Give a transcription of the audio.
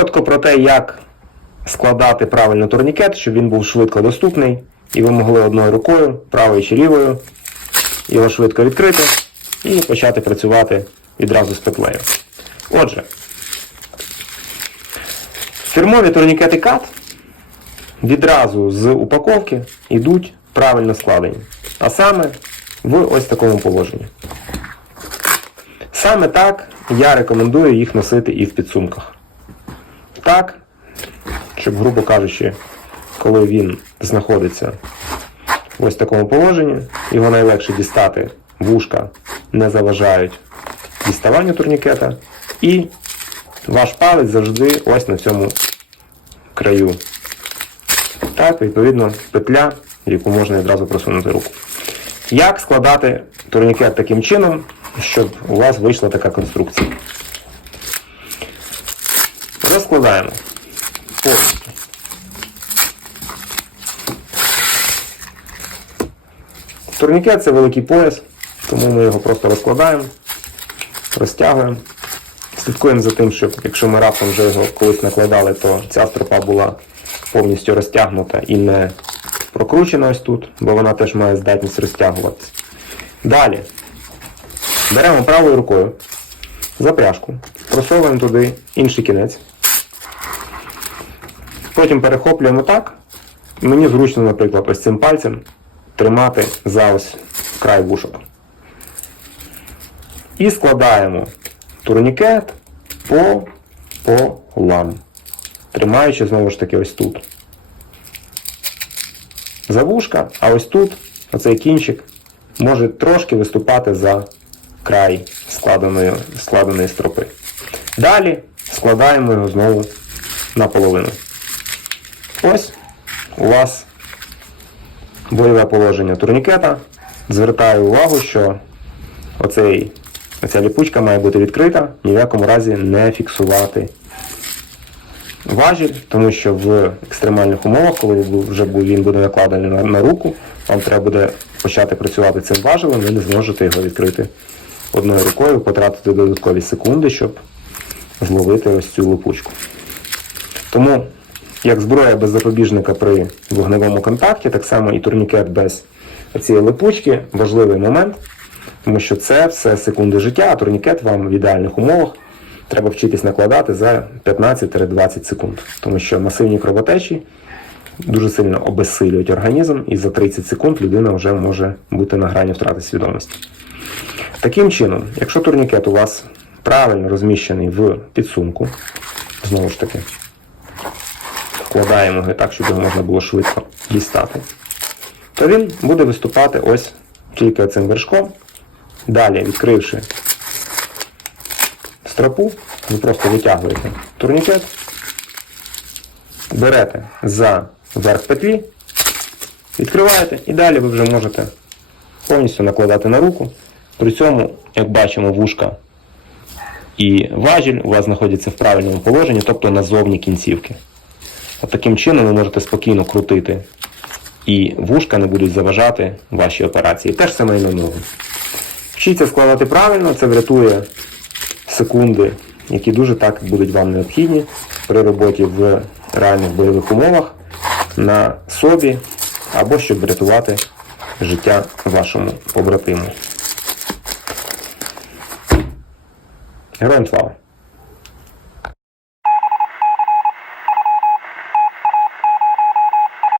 Коротко про те, як складати правильно турнікет, щоб він був швидко доступний, і ви могли одною рукою, правою чи лівою, його швидко відкрити і почати працювати відразу з петлею. Отже, фірмові турнікети CAT відразу з упаковки йдуть правильно складені. А саме в ось такому положенні. Саме так я рекомендую їх носити і в підсумках. Щоб, грубо кажучи, коли він знаходиться в ось такому положенні, його найлегше дістати, вушка не заважають діставанню турнікета, і ваш палець завжди ось на цьому краю. Так, відповідно, петля, яку можна відразу просунути руку. Як складати турнікет таким чином, щоб у вас вийшла така конструкція? Розкладаємо повністю. Турнікет це великий пояс, тому ми його просто розкладаємо, розтягуємо. Слідкуємо за тим, щоб якщо ми раптом вже його колись накладали, то ця стропа була повністю розтягнута і не прокручена ось тут, бо вона теж має здатність розтягуватися. Далі беремо правою рукою запряжку, просовуємо туди інший кінець. Потім перехоплюємо так. Мені зручно, наприклад, ось цим пальцем тримати за ось край вушок. І складаємо турнікет по полам. Тримаючи знову ж таки ось тут. За вушка, а ось тут оцей кінчик може трошки виступати за край складеної, складеної стропи. Далі складаємо його знову наполовину. Ось у вас бойове положення турнікета. Звертаю увагу, що оцей, оця ліпучка має бути відкрита, ні в якому разі не фіксувати важіль, тому що в екстремальних умовах, коли вже він буде накладений на, на руку, вам треба буде почати працювати цим важелем, ви не зможете його відкрити одною рукою, потратити додаткові секунди, щоб зловити ось цю липучку. Тому, як зброя без запобіжника при вогневому контакті, так само і турнікет без цієї липучки важливий момент, тому що це все секунди життя, а турнікет вам в ідеальних умовах треба вчитись накладати за 15-20 секунд. Тому що масивні кровотечі дуже сильно обезсилюють організм, і за 30 секунд людина вже може бути на грані втрати свідомості. Таким чином, якщо турнікет у вас правильно розміщений в підсумку, знову ж таки, вкладаємо його так, щоб його можна було швидко дістати, то він буде виступати ось тільки цим вершком. Далі, відкривши стропу, ви просто витягуєте турнікет, берете за верх петлі, відкриваєте і далі ви вже можете повністю накладати на руку. При цьому, як бачимо, вушка і важіль у вас знаходяться в правильному положенні, тобто назовні кінцівки. От таким чином ви можете спокійно крутити і вушка не будуть заважати вашій операції. Те ж саме і на ногу. Вчіться складати правильно, це врятує секунди, які дуже так будуть вам необхідні при роботі в реальних бойових умовах на собі або щоб врятувати життя вашому побратиму. Героям слава!